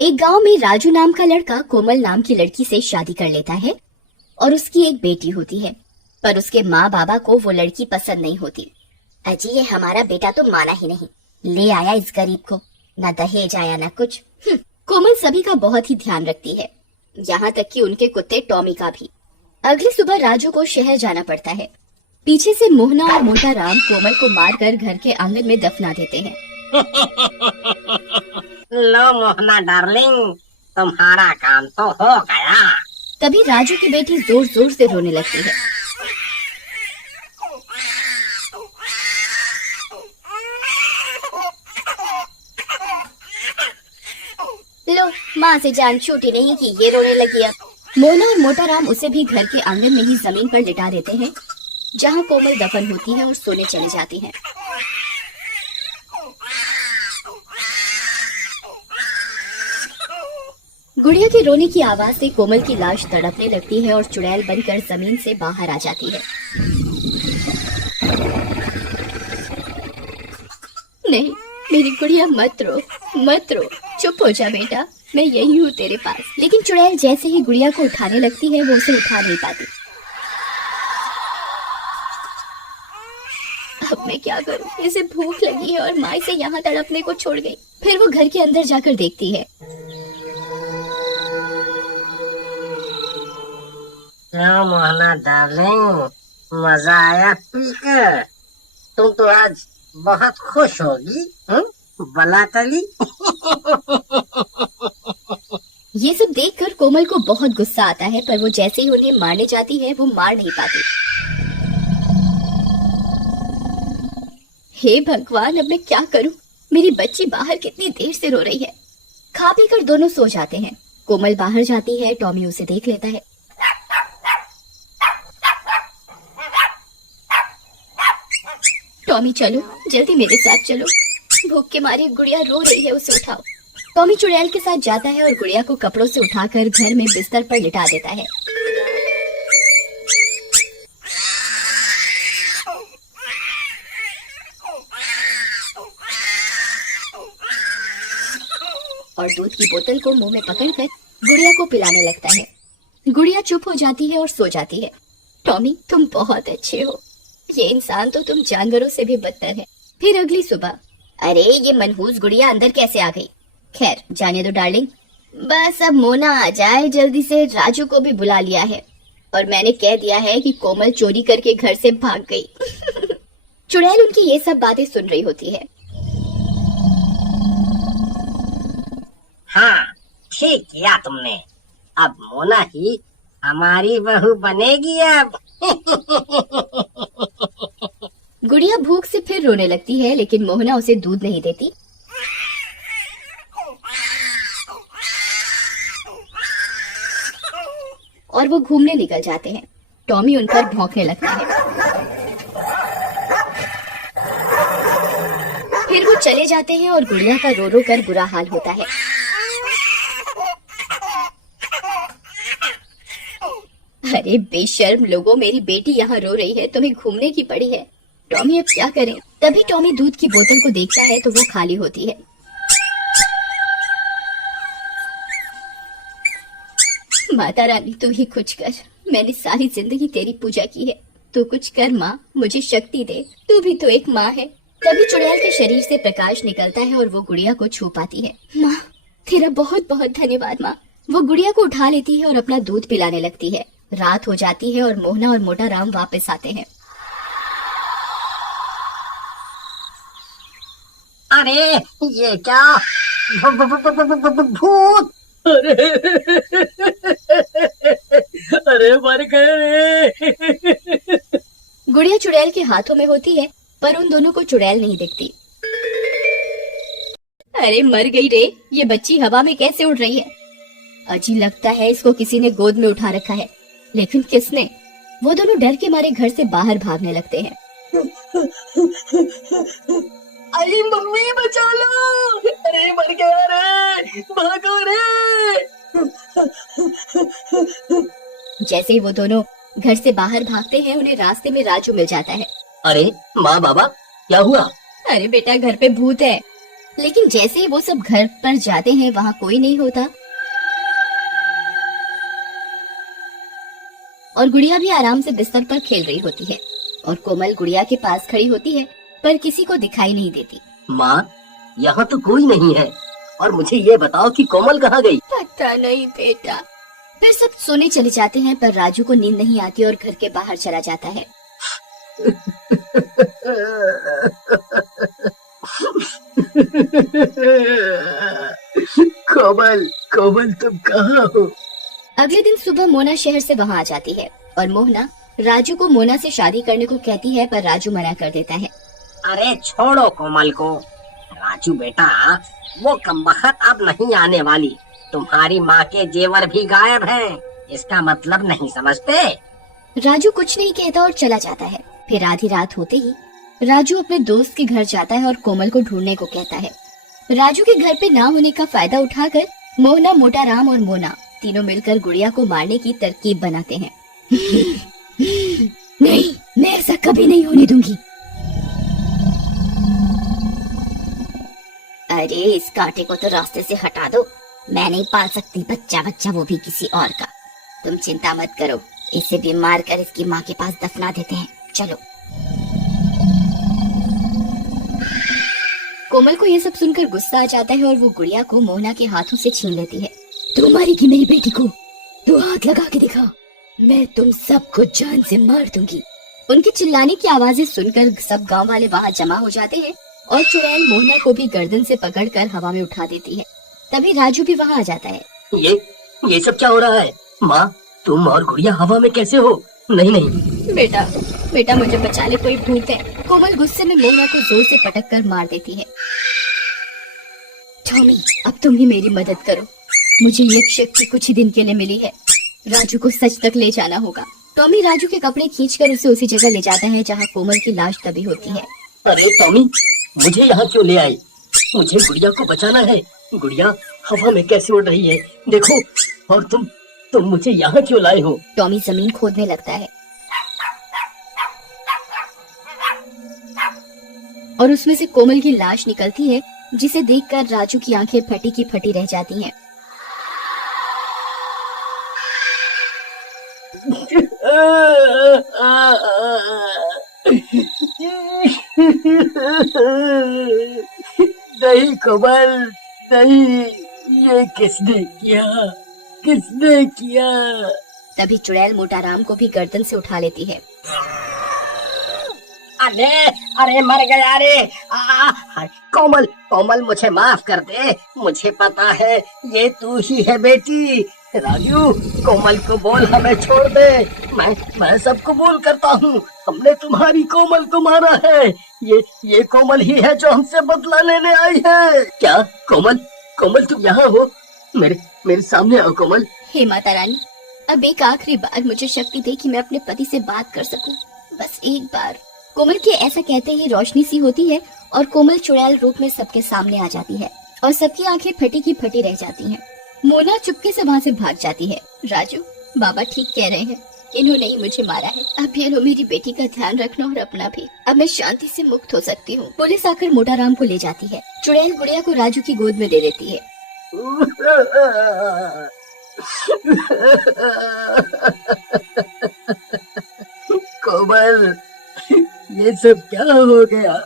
एक गांव में राजू नाम का लड़का कोमल नाम की लड़की से शादी कर लेता है और उसकी एक बेटी होती है। पर उसके माँ बाबा को वो लड़की पसंद नहीं होती। अजी ये हमारा बेटा तो माना ही नहीं, ले आया इस गरीब को, ना दहेज आया ना कुछ। कोमल सभी का बहुत ही ध्यान रखती है, यहाँ तक कि उनके कुत्ते टॉमी का भी। अगली सुबह राजू को शहर जाना पड़ता है। पीछे से मोहना और मोटा राम कोमल को मारकर घर के आंगन में दफना देते हैं। लो मोहना डार्लिंग, तुम्हारा काम तो हो गया। तभी राजू की बेटी जोर जोर से रोने लगती है। लो, माँ से जान छूटी नहीं कि ये रोने लगी अब। मोना और मोटा राम उसे भी घर के आंगन में ही जमीन पर लिटा देते हैं, जहाँ कोमल दफन होती है और सोने चले जाती हैं। गुड़िया के रोने की आवाज से कोमल की लाश तड़पने लगती है और चुड़ैल बनकर जमीन से बाहर आ जाती है। नहीं, मेरी गुड़िया मत रो, मत रो, चुप हो जा बेटा, मैं यही हूँ तेरे पास। लेकिन चुड़ैल जैसे ही गुड़िया को उठाने लगती है वो उसे उठा नहीं पाती। अब मैं क्या करूँ, इसे भूख लगी है और माँ इसे यहाँ तड़पने को छोड़ गई। फिर वो घर के अंदर जाकर देखती है। क्या मोहना डार्लिंग, मजा आया पीकर? तुम तो आज बहुत खुश होगी, बला कली। ये सब देखकर कोमल को बहुत गुस्सा आता है, पर वो जैसे ही उन्हें मारने जाती है वो मार नहीं पाती। हे भगवान, अब मैं क्या करूं? मेरी बच्ची बाहर कितनी देर से रो रही है। खा पी कर दोनों सो जाते हैं। कोमल बाहर जाती है, टॉमी उसे देख लेता है। टॉमी चलो, जल्दी मेरे साथ चलो, भूख के मारे गुड़िया रो रही है, उसे उठाओ। टॉमी चुड़ैल के साथ जाता है और गुड़िया को कपड़ों से उठाकर घर में बिस्तर पर लिटा देता है। और दूध की बोतल को मुंह में पकड़कर गुड़िया को पिलाने लगता है। गुड़िया चुप हो जाती है और सो जाती है। टॉमी, तुम बहुत अच्छे हो। ये इंसान तो तुम जानवरों से भी बदतर है। फिर अगली सुबह, अरे ये मनहूस गुड़िया अंदर कैसे आ गई? खैर जाने दो डार्लिंग, बस अब मोना आ जाए जल्दी से। राजू को भी बुला लिया है और मैंने कह दिया है कि कोमल चोरी करके घर से भाग गई। चुड़ैल उनकी ये सब बातें सुन रही होती है। हाँ, ठीक किया तुमने। अब मोना ही हमारी बहू बनेगी अब। गुड़िया भूख से फिर रोने लगती है, लेकिन मोहना उसे दूध नहीं देती। और वो घूमने निकल जाते हैं। टॉमी उन पर भौंकने लगता है। फिर वो चले जाते हैं और गुड़िया का रो रो कर बुरा हाल होता है। अरे बेशर्म लोगों, मेरी बेटी यहाँ रो रही है, तुम्हें घूमने की पड़ी है। टॉमी अब क्या करें? तभी टॉमी दूध की बोतल को देखता है तो वो खाली होती है। माता रानी तू ही कुछ कर, मैंने सारी जिंदगी तेरी पूजा की है, तू कुछ कर माँ, मुझे शक्ति दे, तू भी तो एक माँ है। तभी चुड़ैल के शरीर से प्रकाश निकलता है और वो गुड़िया को छू पाती है। माँ, तेरा बहुत बहुत धन्यवाद माँ। वो गुड़िया को उठा लेती है और अपना दूध पिलाने लगती है। रात हो जाती है और मोहना और मोटा राम वापस आते हैं। अरे ये क्या? भूत! अरे मर गए। गुड़िया चुड़ैल के हाथों में होती है, पर उन दोनों को चुड़ैल नहीं दिखती। अरे मर गई रे, ये बच्ची हवा में कैसे उड़ रही है? अजी लगता है इसको किसी ने गोद में उठा रखा है, लेकिन किसने? वो दोनों डर के मारे घर से बाहर भागने लगते हैं। अरे मम्मी बचा लो! अरे मर गया रे, भागो रे! जैसे ही वो दोनों घर से बाहर भागते हैं, उन्हें रास्ते में राजू मिल जाता है। अरे माँ बाबा, क्या हुआ? अरे बेटा, घर पे भूत है। लेकिन जैसे ही वो सब घर पर जाते हैं वहाँ कोई नहीं होता और गुड़िया भी आराम से बिस्तर पर खेल रही होती है और कोमल गुड़िया के पास खड़ी होती है पर किसी को दिखाई नहीं देती। माँ, यहाँ तो कोई नहीं है और मुझे ये बताओ कि कोमल कहाँ गई? पता नहीं बेटा। फिर सब सोने चले जाते हैं पर राजू को नींद नहीं आती और घर के बाहर चला जाता है। कोमल, कोमल तुम कहाँ हो? अगले दिन सुबह मोना शहर से वहाँ आ जाती है और मोहना राजू को मोना से शादी करने को कहती है पर राजू मना कर देता है। अरे छोड़ो कोमल को। राजू बेटा, वो कमबख्त अब नहीं आने वाली। तुम्हारी माँ के जेवर भी गायब हैं। इसका मतलब नहीं समझते? राजू कुछ नहीं कहता और चला जाता है। फिर आधी रात होते ही राजू अपने दोस्त के घर जाता है और कोमल को ढूंढने को कहता है। राजू के घर पे ना होने का फायदा उठाकर मोहना, मोटा राम और मोना तीनों मिलकर गुड़िया को मारने की तरकीब बनाते हैं। नहीं, मैं ऐसा कभी नहीं होने दूंगी। अरे इस कांटे को तो रास्ते से हटा दो। मैं नहीं पाल सकती बच्चा, वो भी किसी और का। तुम चिंता मत करो, इसे भी मार कर इसकी माँ के पास दफना देते हैं। चलो। कोमल को ये सब सुनकर गुस्सा आ जाता है और वो गुड़िया को मोहना के हाथों से छीन लेती है। तू मारेगी मेरी बेटी को? तू हाथ लगा के दिखा, मैं तुम सबको जान से मार दूंगी। उनके चिल्लाने की आवाजें सुनकर सब गांव वाले वहाँ जमा हो जाते हैं और चुड़ैल मोहना को भी गर्दन से पकड़कर हवा में उठा देती है। तभी राजू भी वहाँ आ जाता है। ये सब क्या हो रहा है? माँ, तुम और गुड़िया हवा में कैसे हो? नहीं। बेटा मुझे बचा ले, कोई भूत है। कोमल गुस्से में मोहना को जोर से पटक कर मार देती है। टॉमी, अब तुम ही मेरी मदद करो। मुझे ये शक्ति कुछ ही दिन के लिए मिली है। राजू को सच तक ले जाना होगा। टॉमी राजू के कपड़े खींचकर उसे उसी जगह ले जाता है जहाँ कोमल की लाश दबी होती है। अरे टॉमी, मुझे यहाँ क्यों ले आई? मुझे गुड़िया को बचाना है। गुड़िया हवा में कैसे उड़ रही है देखो। और तुम मुझे यहाँ क्यों लाए हो? टॉमी जमीन खोदने लगता है और उसमें से कोमल की लाश निकलती है, जिसे देखकर राजू की आंखें फटी की फटी रह जाती हैं। नहीं कोमल, नहीं। ये किसने किया? तभी चुड़ैल मोटा राम को भी गर्दन से उठा लेती है। अरे मर गया रे। कोमल मुझे माफ कर दे। मुझे पता है ये तू ही है बेटी। राजू, कोमल को बोल हमें छोड़ दे। मैं सब कबूल करता हूँ। हमने तुम्हारी कोमल को मारा है। ये कोमल ही है जो हमसे बदला लेने आई है। क्या कोमल तुम यहाँ हो? मेरे सामने आओ कोमल। हे माता रानी, अब एक आखिरी बार मुझे शक्ति दे कि मैं अपने पति से बात कर सकूं। बस एक बार। कोमल के ऐसा कहते ही रोशनी सी होती है और कोमल चुड़ैल रूप में सबके सामने आ जाती है और सबकी आंखें फटी की फटी रह जाती हैं। मोना चुपके से वहाँ से भाग जाती है। राजू, बाबा ठीक कह रहे हैं, इन्होंने ही मुझे मारा है। अब ये लो, मेरी बेटी का ध्यान रखना और अपना भी। अब मैं शांति से मुक्त हो सकती हूँ। पुलिस आकर मोटा राम को ले जाती है। चुड़ैल गुड़िया को राजू की गोद में दे देती है। कोमल, ये सब क्या हो गया?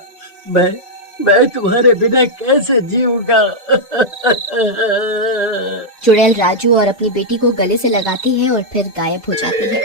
मैं तुम्हारे बिना कैसे जीऊंगा? चुड़ैल राजू और अपनी बेटी को गले से लगाती है और फिर गायब हो जाती है।